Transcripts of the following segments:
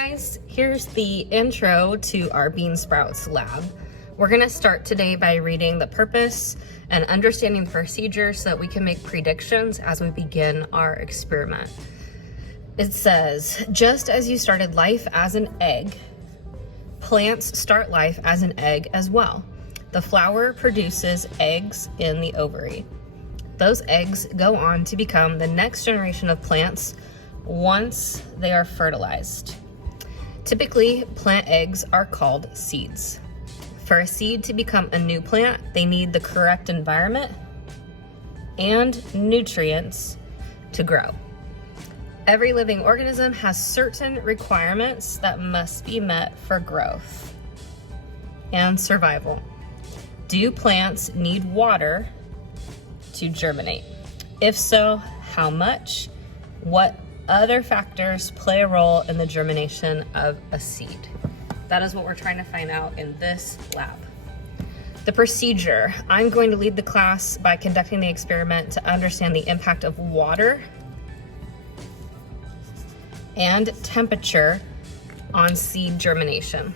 guys, here's the intro to our bean sprouts lab. We're gonna start today by reading the purpose and understanding the procedure so that we can make predictions as we begin our experiment. It says, just as you started life as an egg, plants start life as an egg as well. The flower produces eggs in the ovary. Those eggs go on to become the next generation of plants once they are fertilized. Typically, plant eggs are called seeds. For a seed to become a new plant, they need the correct environment and nutrients to grow. Every living organism has certain requirements that must be met for growth and survival. Do plants need water to germinate? If so, how much? What other factors play a role in the germination of a seed? That is what we're trying to find out in this lab. The procedure. I'm going to lead the class by conducting the experiment to understand the impact of water and temperature on seed germination.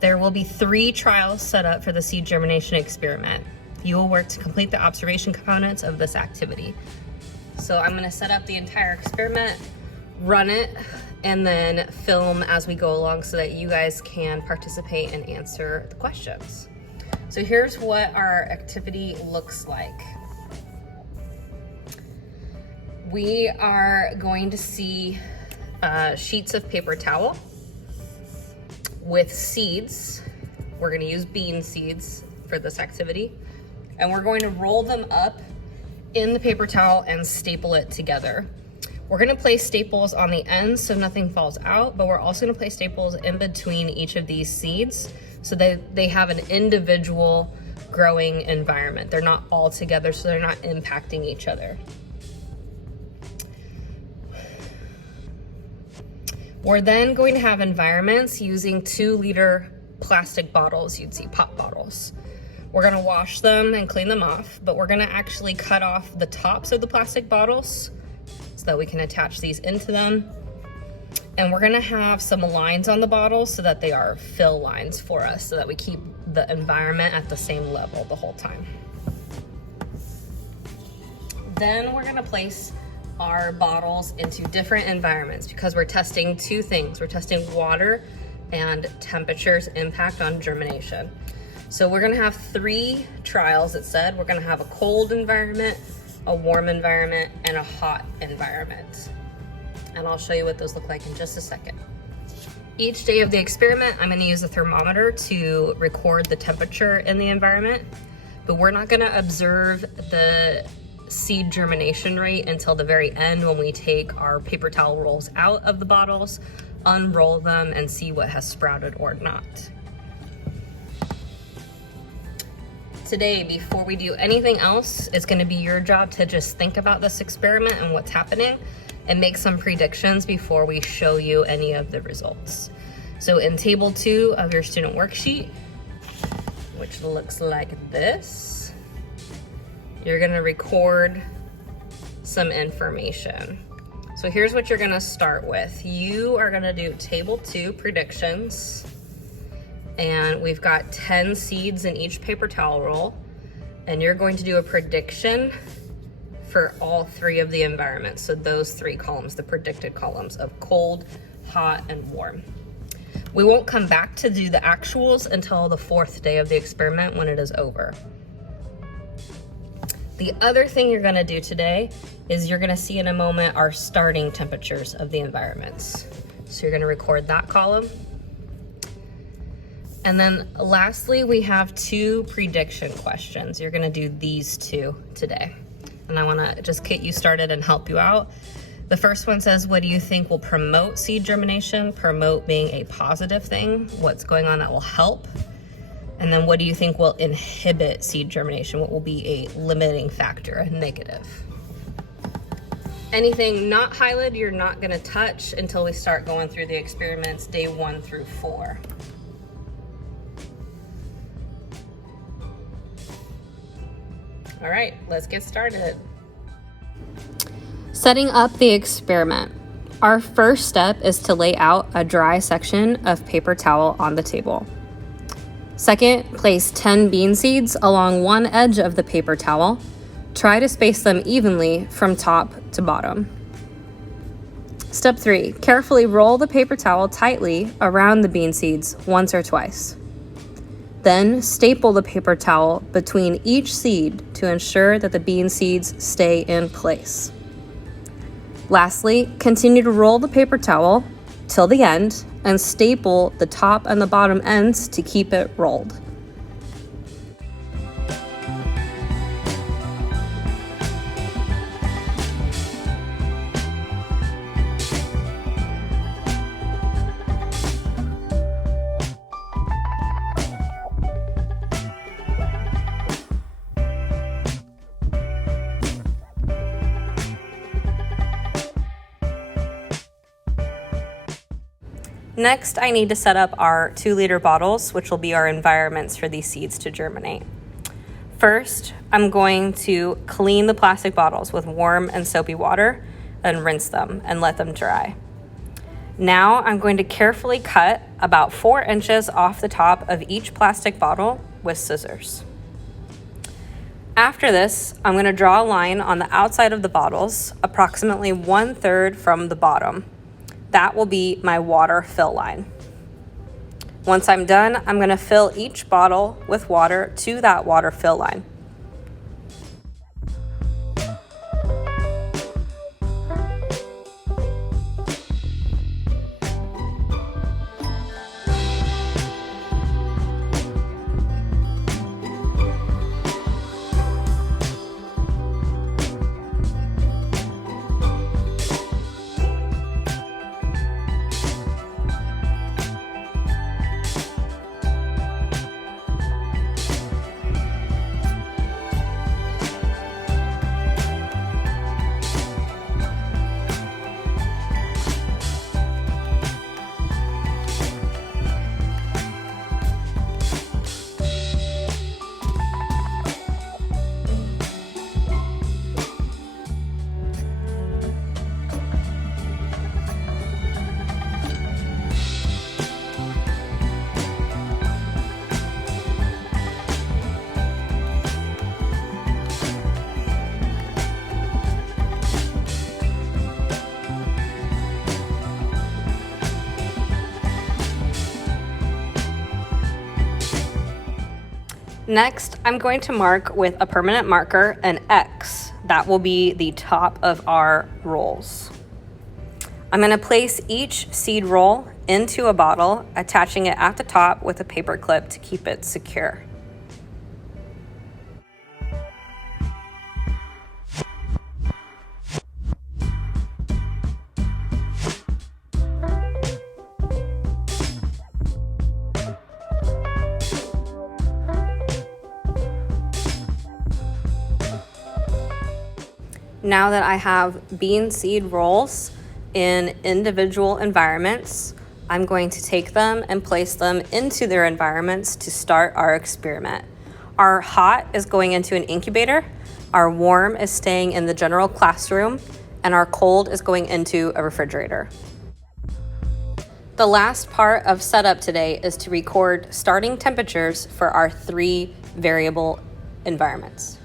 There will be 3 trials set up for the seed germination experiment. You will work to complete the observation components of this activity. So I'm gonna set up the entire experiment, run it, and then film as we go along so that you guys can participate and answer the questions. So here's what our activity looks like. We are going to see sheets of paper towel with seeds. We're gonna use bean seeds for this activity. And we're going to roll them up in the paper towel and staple it together. We're gonna place staples on the ends so nothing falls out, but we're also gonna place staples in between each of these seeds so that they have an individual growing environment. They're not all together, so they're not impacting each other. We're then going to have environments using 2-liter plastic bottles. You'd see pop bottles. We're gonna wash them and clean them off, but we're gonna actually cut off the tops of the plastic bottles so that we can attach these into them. And we're gonna have some lines on the bottles so that they are fill lines for us so that we keep the environment at the same level the whole time. Then we're gonna place our bottles into different environments because we're testing 2 things. We're testing water and temperature's impact on germination. So we're gonna have 3 trials, it said. We're gonna have a cold environment, a warm environment, and a hot environment. And I'll show you what those look like in just a second. Each day of the experiment, I'm gonna use a thermometer to record the temperature in the environment, but we're not gonna observe the seed germination rate until the very end when we take our paper towel rolls out of the bottles, unroll them, and see what has sprouted or not. Today, before we do anything else, it's gonna be your job to just think about this experiment and what's happening and make some predictions before we show you any of the results. So in table 2 of your student worksheet, which looks like this, you're gonna record some information. So here's what you're gonna start with. You are gonna do table 2 predictions. And we've got 10 seeds in each paper towel roll. And you're going to do a prediction for all 3 of the environments. So those 3 columns, the predicted columns of cold, hot, and warm. We won't come back to do the actuals until the 4th day of the experiment when it is over. The other thing you're gonna do today is you're gonna see in a moment our starting temperatures of the environments. So you're gonna record that column. And then lastly, we have 2 prediction questions. You're gonna do these 2 today. And I wanna just get you started and help you out. The first one says, what do you think will promote seed germination? Promote being a positive thing. What's going on that will help? And then what do you think will inhibit seed germination? What will be a limiting factor, a negative? Anything not highlighted, you're not gonna touch until we start going through the experiments day 1 through 4. All right, let's get started. Setting up the experiment. Our first step is to lay out a dry section of paper towel on the table. Second, place 10 bean seeds along one edge of the paper towel. Try to space them evenly from top to bottom. Step 3, carefully roll the paper towel tightly around the bean seeds once or twice. Then staple the paper towel between each seed to ensure that the bean seeds stay in place. Lastly, continue to roll the paper towel till the end and staple the top and the bottom ends to keep it rolled. Next, I need to set up our 2-liter bottles, which will be our environments for these seeds to germinate. First, I'm going to clean the plastic bottles with warm and soapy water and rinse them and let them dry. Now, I'm going to carefully cut about 4 inches off the top of each plastic bottle with scissors. After this, I'm going to draw a line on the outside of the bottles, approximately 1/3 from the bottom. That will be my water fill line. Once I'm done, I'm going to fill each bottle with water to that water fill line. Next, I'm going to mark with a permanent marker an X. That will be the top of our rolls. I'm going to place each seed roll into a bottle, attaching it at the top with a paper clip to keep it secure. Now that I have bean seed rolls in individual environments, I'm going to take them and place them into their environments to start our experiment. Our hot is going into an incubator, our warm is staying in the general classroom, and our cold is going into a refrigerator. The last part of setup today is to record starting temperatures for our 3 variable environments.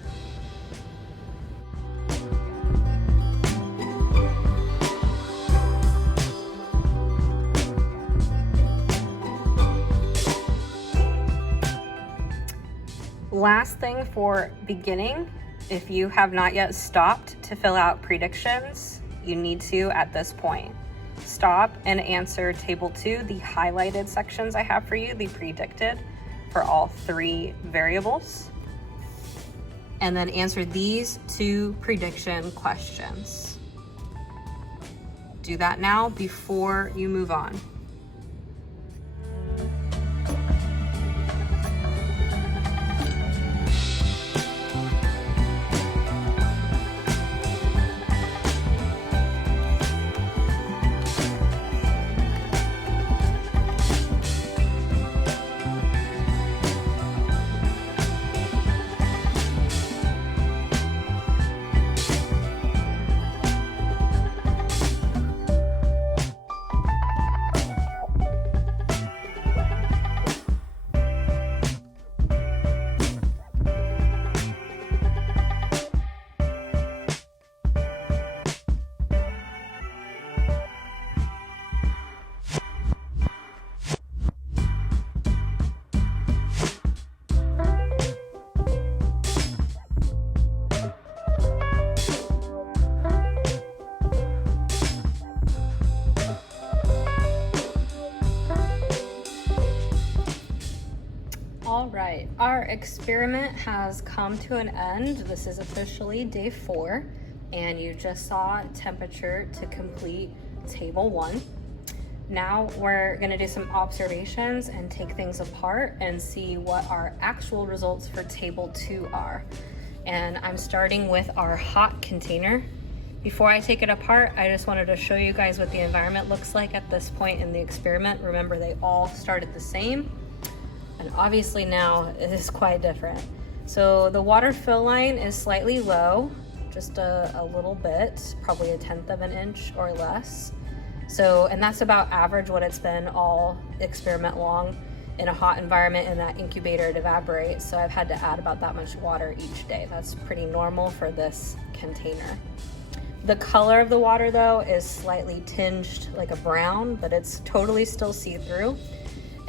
Last thing for beginning, if you have not yet stopped to fill out predictions, you need to at this point. Stop and answer table 2, the highlighted sections I have for you, the predicted for all 3 variables. And then answer these 2 prediction questions. Do that now before you move on. right, our experiment has come to an end. This is officially day 4, and you just saw temperature to complete table 1. Now we're gonna do some observations and take things apart and see what our actual results for table 2 are. And I'm starting with our hot container. Before I take it apart, I just wanted to show you guys what the environment looks like at this point in the experiment. Remember, they all started the same, and obviously now it is quite different. So the water fill line is slightly low, just a little bit, probably 1/10 of an inch or less. So, and that's about average what it's been all experiment long in a hot environment in that incubator it evaporates. So I've had to add about that much water each day. That's pretty normal for this container. The color of the water though is slightly tinged like a brown, but it's totally still see-through.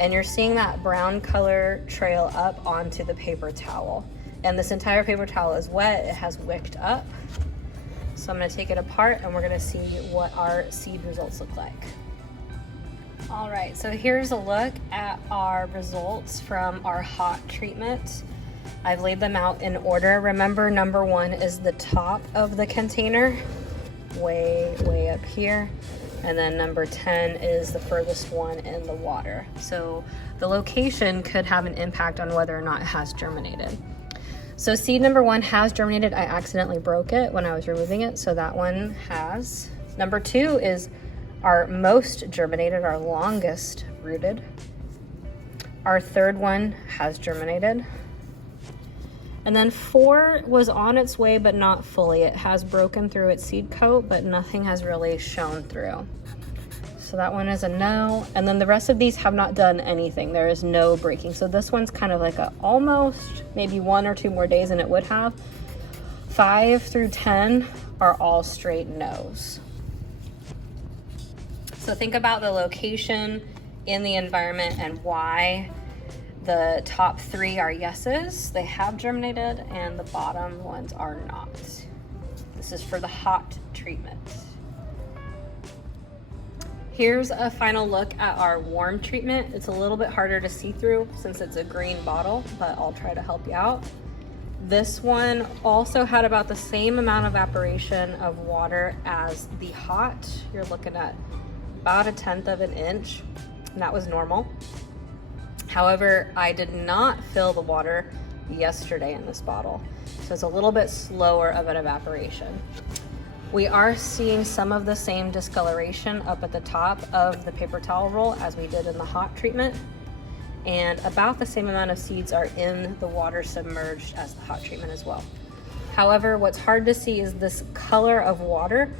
And you're seeing that brown color trail up onto the paper towel. And this entire paper towel is wet, it has wicked up. So I'm gonna take it apart and we're gonna see what our seed results look like. All right, so here's a look at our results from our hot treatment. I've laid them out in order. Remember, number 1 is the top of the container, way up here. And then number 10 is the furthest one in the water. So the location could have an impact on whether or not it has germinated. So seed number 1 has germinated. I accidentally broke it when I was removing it, so that one has. Number 2 is our most germinated, our longest rooted. Our 3rd one has germinated. And then 4 was on its way, but not fully. It has broken through its seed coat, but nothing has really shown through. So that one is a no. And then the rest of these have not done anything. There is no breaking. So this one's kind of like a almost maybe 1 or 2 more days and it would have. 5 through 10 are all straight no's. So think about the location in the environment and why the top 3 are yeses. They have germinated and the bottom ones are not. This is for the hot treatment. Here's a final look at our warm treatment. It's a little bit harder to see through since it's a green bottle, but I'll try to help you out. This one also had about the same amount of evaporation of water as the hot. You're looking at about 1/10 of an inch, and that was normal. However, I did not fill the water yesterday in this bottle, so it's a little bit slower of an evaporation. We are seeing some of the same discoloration up at the top of the paper towel roll as we did in the hot treatment, and about the same amount of seeds are in the water submerged as the hot treatment as well. However, what's hard to see is this color of water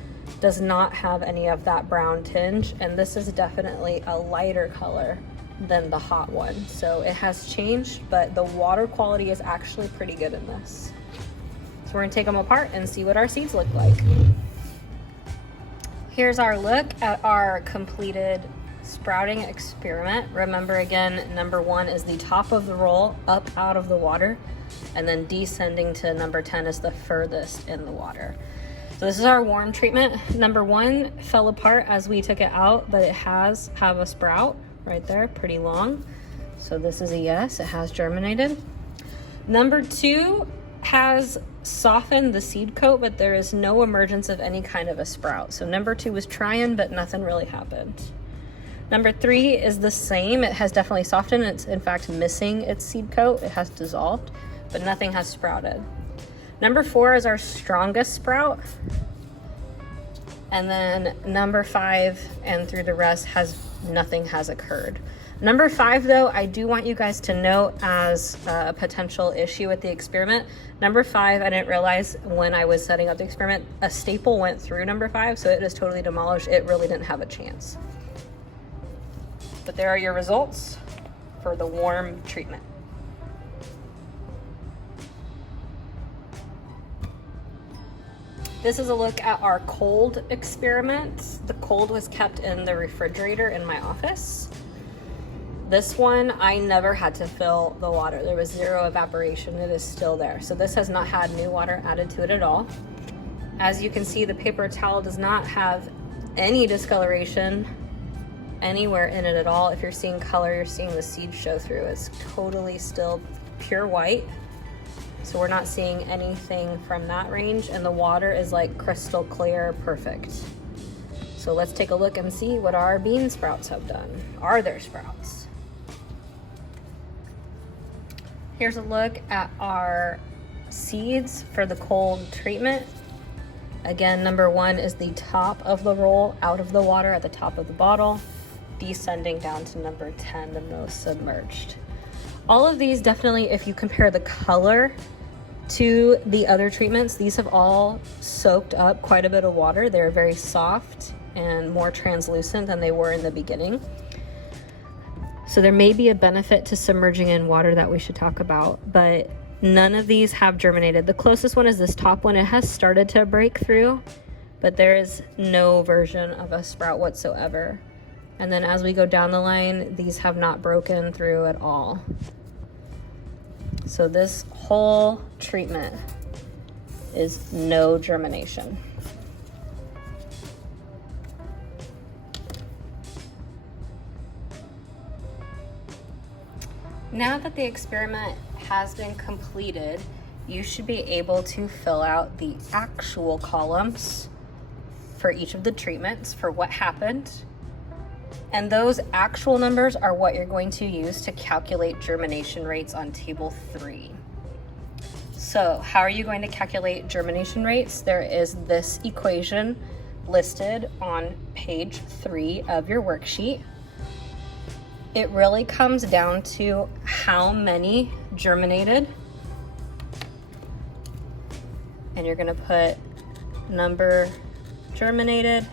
does not have any of that brown tinge, and this is definitely a lighter color than the hot one. So it has changed, but the water quality is actually pretty good in this. So we're gonna take them apart and see what our seeds look like. Here's our look at our completed sprouting experiment. Remember again, number 1 is the top of the roll up out of the water, and then descending to number 10 is the furthest in the water. So this is our warm treatment. Number 1 fell apart as we took it out, but it has a sprout right there, pretty long. So this is a yes, it has germinated. Number 2 has softened the seed coat, but there is no emergence of any kind of a sprout. So number 2 was trying, but nothing really happened. Number 3 is the same. It has definitely softened. It's in fact missing its seed coat. It has dissolved, but nothing has sprouted. Number 4 is our strongest sprout. And then number 5 and through the rest nothing has occurred. Number 5 though, I do want you guys to note as a potential issue with the experiment. Number 5, I didn't realize when I was setting up the experiment, a staple went through number 5, so it is totally demolished. It really didn't have a chance. But there are your results for the warm treatment. This is a look at our cold experiment. The cold was kept in the refrigerator in my office. This one, I never had to fill the water. There was 0 evaporation. It is still there. So this has not had new water added to it at all. As you can see, the paper towel does not have any discoloration anywhere in it at all. If you're seeing color, you're seeing the seeds show through. It's totally still pure white. So we're not seeing anything from that range, and the water is like crystal clear, perfect. So let's take a look and see what our bean sprouts have done. Are there sprouts? Here's a look at our seeds for the cold treatment. Again, number 1 is the top of the roll out of the water at the top of the bottle, descending down to number 10, the most submerged. All of these definitely, if you compare the color to the other treatments, these have all soaked up quite a bit of water. They're very soft and more translucent than they were in the beginning. So there may be a benefit to submerging in water that we should talk about, but none of these have germinated. The closest one is this top one. It has started to break through, but there is no version of a sprout whatsoever. And then as we go down the line, these have not broken through at all. So this whole treatment is no germination. Now that the experiment has been completed, you should be able to fill out the actual columns for each of the treatments for what happened. And those actual numbers are what you're going to use to calculate germination rates on table 3. So how are you going to calculate germination rates? There is this equation listed on page 3 of your worksheet. It really comes down to how many germinated, and you're gonna put number germinated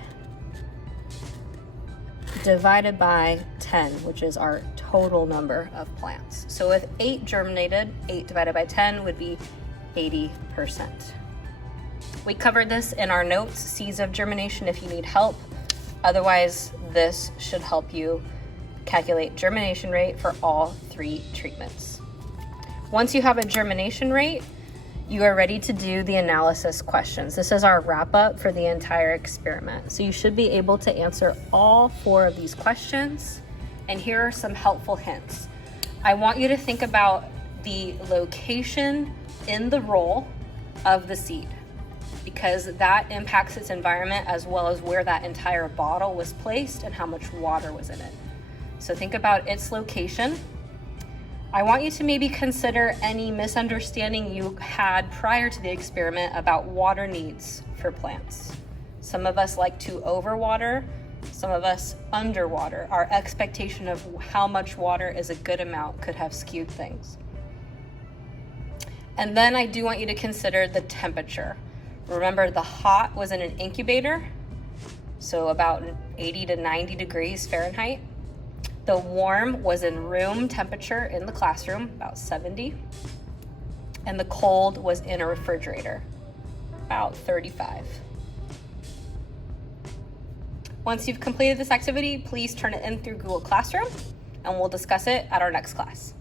divided by 10, which is our total number of plants. So with 8 germinated, 8 divided by 10 would be 80%. We covered this in our notes, Seeds of Germination, if you need help. Otherwise, this should help you calculate germination rate for all 3 treatments. Once you have a germination rate, you are ready to do the analysis questions. This is our wrap up for the entire experiment. So you should be able to answer all 4 of these questions. And here are some helpful hints. I want you to think about the location in the roll of the seed, because that impacts its environment as well as where that entire bottle was placed and how much water was in it. So think about its location. I want you to maybe consider any misunderstanding you had prior to the experiment about water needs for plants. Some of us like to overwater, some of us underwater. Our expectation of how much water is a good amount could have skewed things. And then I do want you to consider the temperature. Remember, the hot was in an incubator, so about 80 to 90 degrees Fahrenheit. The warm was in room temperature in the classroom, about 70. And the cold was in a refrigerator, about 35. Once you've completed this activity, please turn it in through Google Classroom, and we'll discuss it at our next class.